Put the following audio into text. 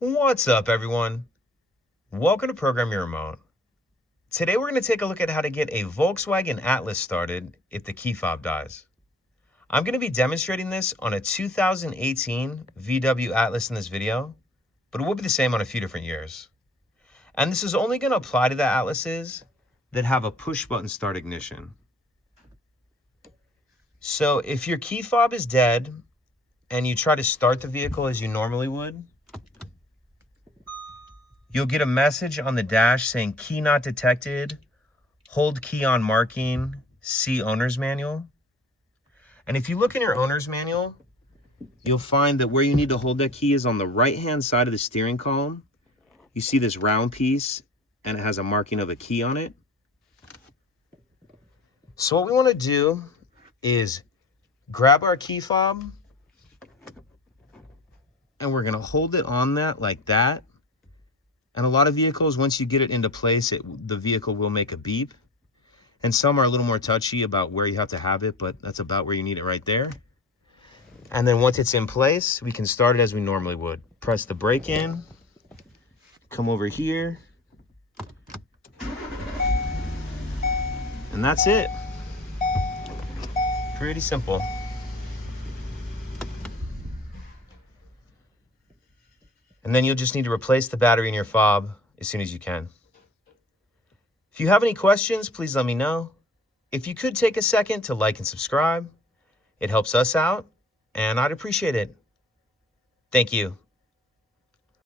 What's up, everyone? Welcome to Program Your Remote. Today we're going to take a look at how to get a Volkswagen Atlas started if the key fob dies. I'm going to be demonstrating this on a 2018 VW Atlas in this video, but it will be the same on a few different years. And this is only going to apply to the Atlases that have a push-button start ignition. So if your key fob is dead and you try to start the vehicle as you normally would, you'll get a message on the dash saying key not detected, hold key on marking, see owner's manual. And if you look in your owner's manual, you'll find that where you need to hold that key is on the right-hand side of the steering column. You see this round piece and it has a marking of a key on it. So what we want to do is grab our key fob and we're going to hold it on that like that. And a lot of vehicles, once you get it into place, the vehicle will make a beep. And some are a little more touchy about where you have to have it, but that's about where you need it right there. And then once it's in place, we can start it as we normally would. Press the brake in, come over here, and that's it. Pretty simple. And then you'll just need to replace the battery in your fob as soon as you can. If you have any questions, please let me know. If you could take a second to like and subscribe, it helps us out, and I'd appreciate it. Thank you.